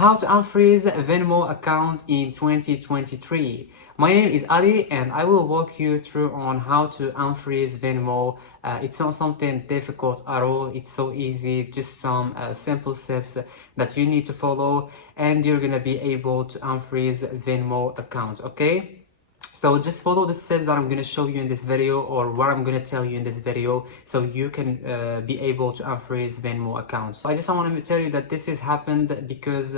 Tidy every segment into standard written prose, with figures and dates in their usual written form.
How to unfreeze Venmo account in 2023. My name is Ali and I will walk you through on how to unfreeze Venmo. It's not something difficult at all. It's so easy, just some simple steps that you need to follow and you're gonna be able to unfreeze Venmo account, okay? So just follow the steps that I'm going to show you in this video or what I'm going to tell you in this video so you can be able to unfreeze Venmo accounts. So I just want to tell you that this has happened because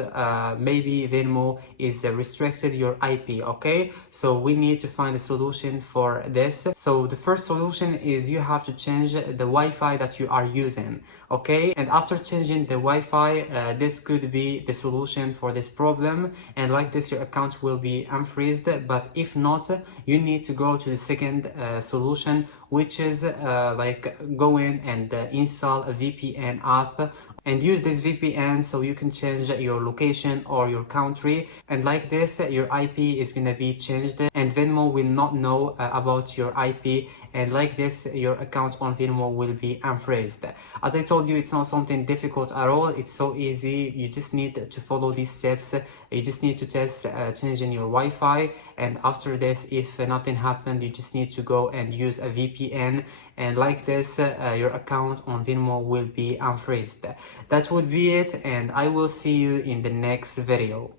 maybe Venmo is restricted your IP, okay? So we need to find a solution for this. So the first solution is you have to change the Wi-Fi that you are using, okay? And after changing the Wi-Fi, this could be the solution for this problem, and like this your account will be unfreezed. But if not, you need to go to the second solution, which is like go in and install a VPN app and use this VPN so you can change your location or your country, and like this your IP is gonna be changed and Venmo will not know about your IP, and like this your account on Venmo will be unfreezed. As I told you, it's not something difficult at all. It's so easy. You just need to follow these steps. You just need to test changing your Wi-Fi, and after this, if nothing happened, you just need to go and use a VPN, and like this your account on Venmo will be unfreezed. That would be it, and I will see you in the next video.